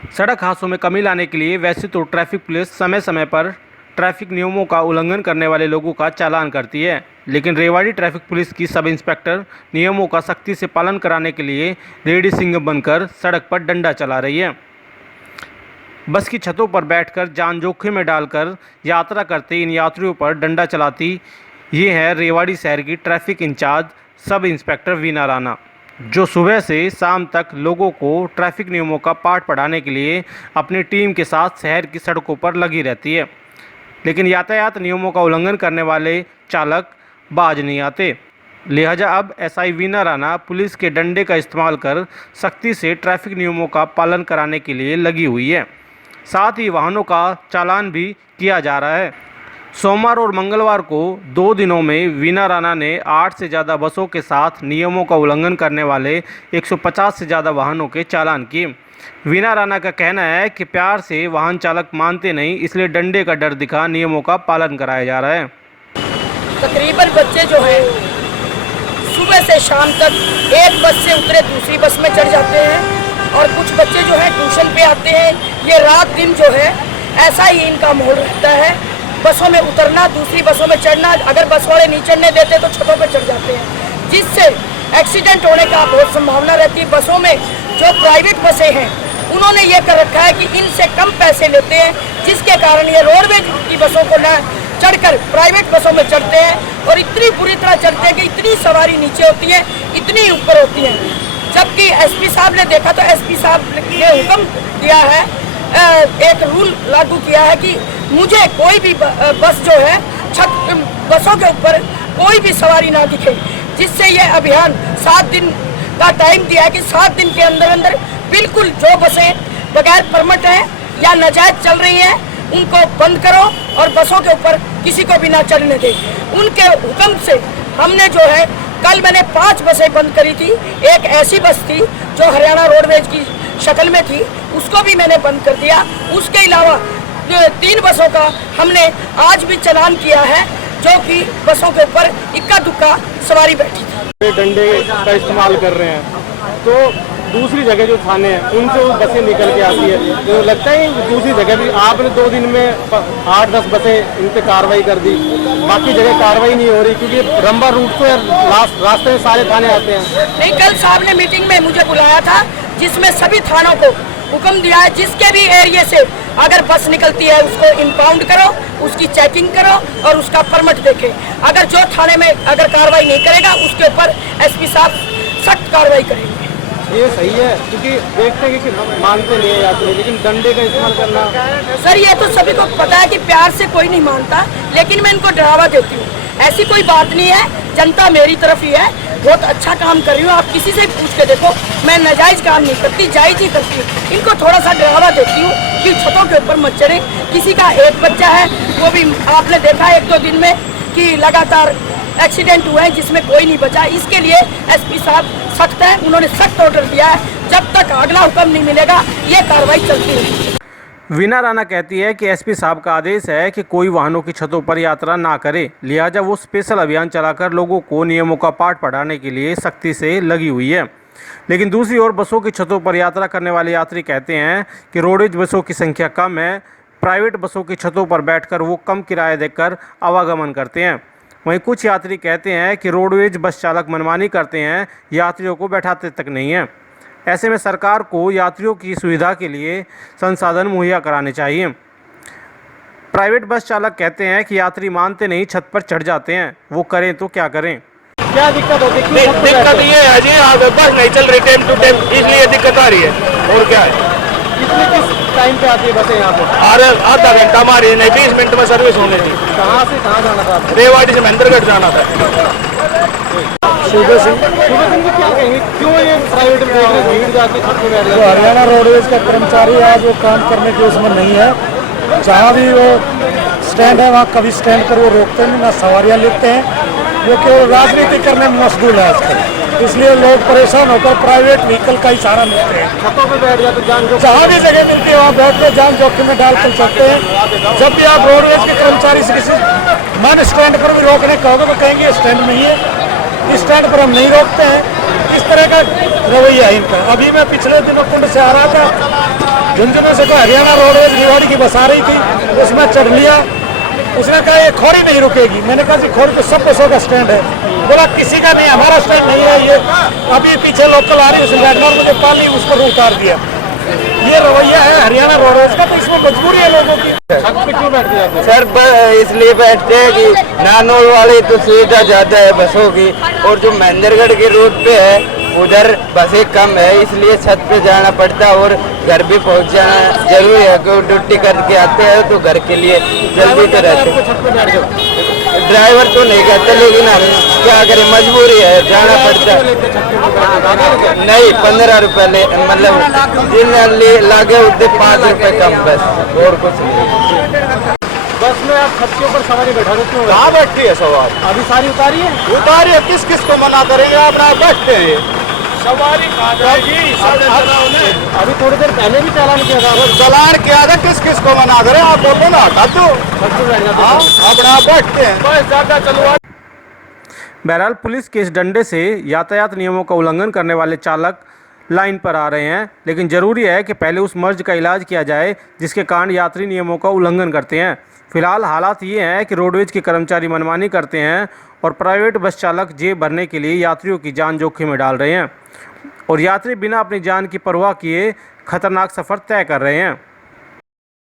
सड़क हादसों में कमी लाने के लिए वैसे तो ट्रैफिक पुलिस समय समय पर ट्रैफिक नियमों का उल्लंघन करने वाले लोगों का चालान करती है, लेकिन रेवाड़ी ट्रैफिक पुलिस की सब इंस्पेक्टर नियमों का सख्ती से पालन कराने के लिए लेडी सिंह बनकर सड़क पर डंडा चला रही है। बस की छतों पर बैठकर जान जोखिम में डालकर यात्रा करते इन यात्रियों पर डंडा चलाती ये है रेवाड़ी शहर की traffic in charge sub inspector Veena Rana, जो सुबह से शाम तक लोगों को ट्रैफिक नियमों का पाठ पढ़ाने के लिए अपनी टीम के साथ शहर की सड़कों पर लगी रहती है। लेकिन यातायात नियमों का उल्लंघन करने वाले चालक बाज नहीं आते। लिहाजा अब एसआई वीना राणा पुलिस के डंडे का इस्तेमाल कर सख्ती से ट्रैफिक नियमों का पालन कराने के लिए लगी हुई है। साथ ही वाहनों का चालान भी किया जा रहा है। सोमवार और मंगलवार को 2 दिनों में वीना राणा ने 8 से ज़्यादा बसों के साथ नियमों का उल्लंघन करने वाले 150 से ज़्यादा वाहनों के चालान किए। वीना राणा का कहना है कि प्यार से वाहन चालक मानते नहीं, इसलिए डंडे का डर दिखा नियमों का पालन कराया जा रहा है। तकरीबन बच्चे जो हैं सुबह से शाम तक एक बस से उतरे दूसरी बस में चढ़ जाते हैं, और कुछ बच्चे जो है ट्यूशन पे आते हैं। ये रात दिन जो है ऐसा ही इनका माहौल रहता है। बसों में उतरना, दूसरी बसों में चढ़ना, अगर बस वाले नहीं चढ़ने देते तो छतों पे चढ़ जाते हैं, जिससे एक्सीडेंट होने का बहुत संभावना रहती है। बसों में जो प्राइवेट बसें हैं उन्होंने ये कर रखा है कि इनसे कम पैसे लेते हैं, जिसके कारण ये रोडवेज की बसों को न चढ़कर प्राइवेट बसों में चढ़ते हैं, और इतनी बुरी तरह चढ़ते हैं कि इतनी सवारी नीचे होती है, इतनी ऊपर होती है। जबकि एसपी साहब ने देखा तो एसपी साहब ने हुक्म दिया है, एक रूल लागू किया है कि मुझे कोई भी बस जो है बसों के ऊपर कोई भी सवारी ना दिखे, जिससे ये अभियान 7 दिन का टाइम दिया है कि 7 दिन के अंदर अंदर बिल्कुल जो बसें बगैर परमिट है या नाजायज चल रही हैं उनको बंद करो, और बसों के ऊपर किसी को भी ना चढ़ने दे। उनके हुक्म से हमने जो है कल मैंने 5 बसें बंद करी थी। एक ऐसी बस थी जो हरियाणा रोडवेज की शक्ल में थी, उसको भी मैंने बंद कर दिया। उसके अलावा 3 बसों का हमने आज भी चालान किया है, जो कि बसों के ऊपर इक्का दुक्का सवारी बैठी थी। डंडे का इस्तेमाल कर रहे हैं तो दूसरी जगह जो थाने हैं उनसे वो बसें निकल के आती है, तो लगता है दूसरी जगह भी आपने 2 दिन में 8-10 बसें इन पे कार्रवाई कर दी, बाकी जगह कार्रवाई नहीं हो रही, क्योंकि लंबा रूट तो रास्ते में सारे थाने आते हैं। नहीं, कल साहब ने मीटिंग में मुझे बुलाया था, जिसमें सभी थानों को हुक्म दिया है जिसके भी एरिया से अगर बस निकलती है उसको इम्पाउंड करो, उसकी चेकिंग करो और उसका परमिट देखे। अगर जो थाने में अगर कार्रवाई नहीं करेगा उसके ऊपर एसपी साहब सख्त कार्रवाई करेंगे। ये सही है, क्योंकि देखते हैं कि मानते नहीं है यात्री, लेकिन डंडे का इस्तेमाल करना। सर ये तो सभी को पता है कि प्यार से कोई नहीं मानता, लेकिन मैं इनको डरावा देती हूँ। ऐसी कोई बात नहीं है, जनता मेरी तरफ ही है, बहुत अच्छा काम कर रही हूँ। आप किसी से पूछ के देखो, मैं नाजायज काम नहीं करती, जायज ही करती हूँ। इनको थोड़ा सा डरावा देती हूँ कि छतों के ऊपर मत चढ़े। किसी का एक बच्चा है, वो भी आपने देखा 1-2 दिन में कि लगातार एक्सीडेंट हुए हैं जिसमें कोई नहीं बचा। इसके लिए एसपी साहब सख्त है, उन्होंने सख्त ऑर्डर दिया है। जब तक अगला हुक्म नहीं मिलेगा ये कार्रवाई चलती रहेगी। वीना राणा कहती है कि एसपी साहब का आदेश है कि कोई वाहनों की छतों पर यात्रा ना करे, लिहाजा वो स्पेशल अभियान चलाकर लोगों को नियमों का पाठ पढ़ाने के लिए सख्ती से लगी हुई है। लेकिन दूसरी ओर बसों की छतों पर यात्रा करने वाले यात्री कहते हैं कि रोडवेज बसों की संख्या कम है, प्राइवेट बसों की छतों पर बैठकर वो कम किराया देकर आवागमन करते हैं। वहीं कुछ यात्री कहते हैं कि रोडवेज बस चालक मनमानी करते हैं, यात्रियों को बैठाते तक नहीं हैं। ऐसे में सरकार को यात्रियों की सुविधा के लिए संसाधन मुहैया कराने चाहिए। प्राइवेट बस चालक कहते हैं कि यात्री मानते नहीं, छत पर चढ़ जाते हैं, वो करें तो क्या करें। क्या दिक्कत होती है? दिक्कत ये है जी, बस नहीं चल रही टाइम टू टाइम, इसलिए दिक्कत आ रही है। और क्या है, किस टाइम पे आती है बसें यहाँ पे? अरे आधा घंटा हमारी नहीं, 20 मिनट में सर्विस होने थी। कहाँ से कहाँ जाना था? रेवाड़ी से महेंद्रगढ़ जाना था। सुबह से क्या कहेंगे, क्यों ये प्राइवेट में भीड़ जाके छत पे बैठ जाते हैं? हरियाणा रोडवेज का कर्मचारी आज वो काम करने के उसमें नहीं है। जहाँ भी वो स्टैंड है वहाँ कभी स्टैंड पर वो रोकते नहीं, ना सवारियाँ लेते हैं। वो केवल राजनीति करने में मशगूल है आजकल, इसलिए लोग परेशान होकर प्राइवेट व्हीकल का ही सहारा लेते हैं। छतों पे बैठ जाते, जान जोखिम, जहाँ भी जगह मिलती है वहाँ बैठ कर जान जोखिम में डालकर चलते हैं। जब भी आप रोडवेज के कर्मचारी से किसी मन स्टैंड पर भी रोकने कहोगे तो कहेंगे स्टैंड नहीं है, इस स्टैंड पर हम नहीं रोकते हैं। इस तरह का रवैया है इनका। अभी मैं पिछले दिनों कुंड से आ रहा था, झुंझुनू से कोई हरियाणा रोडवेज रेवाड़ी की बस आ रही थी, उसमें चढ़ लिया। उसने कहा ये खोरी नहीं रुकेगी। मैंने कहा जी खोरी तो सब बसों का स्टैंड है। बोला किसी का नहीं, हमारा स्टैंड नहीं है। ये अभी पीछे लोकल आ रही है, उसने बैठना मुझे पाली उसको उतार दिया। ये रवैया है हरियाणा रोडवेज का, तो इसमें मजबूरी है लोगों की। छत पे क्यों बैठ गए आप? सर इसलिए बैठते हैं कि नानोल वाले तो सुविधा ज़्यादा है बसों की, और जो महेंद्रगढ़ के रूट पे है उधर बसें कम है, इसलिए छत पे जाना पड़ता है और घर भी पहुंच जाना जरूरी है। क्योंकि ड्यूटी करके आते हैं तो घर के लिए जल्दी तो रहते हैं। छत पे बैठ जाओ। ड्राइवर तो नहीं कहते, लेकिन हम क्या करें, मजबूरी है, जाना पड़ता है। नहीं 15 रुपये मतलब जिन लागे उतने 5 रुपये कम, बस और कुछ नहीं। बस में आप छत के ऊपर सवारी बैठा देते हो? कहाँ बैठती है सवार? अभी सारी उतारी है? उतारिए, किस किस को मना करेंगे, आप ना बैठते हैं। सवारी कहाँ जाएगी? अभी थोड़ी देर पहले भी चालान किया था। चलान किया था, किस किस को मना करें, आप बोलो ना हटा दो। छत पे बैठ जाते हाँ हो। अपना बैठते हैं। बस ज़्यादा चलवा। बहरहाल पुलिस के इस डंडे से यातायात नियमों का उल्लंघन करने वाले चालक लाइन पर आ रहे हैं, लेकिन ज़रूरी है कि पहले उस मर्ज का इलाज किया जाए जिसके कारण यात्री नियमों का उल्लंघन करते हैं। फिलहाल हालात ये हैं कि रोडवेज के कर्मचारी मनमानी करते हैं और प्राइवेट बस चालक जेब भरने के लिए यात्रियों की जान जोखिम में डाल रहे हैं और यात्री बिना अपनी जान की परवाह किए खतरनाक सफ़र तय कर रहे हैं।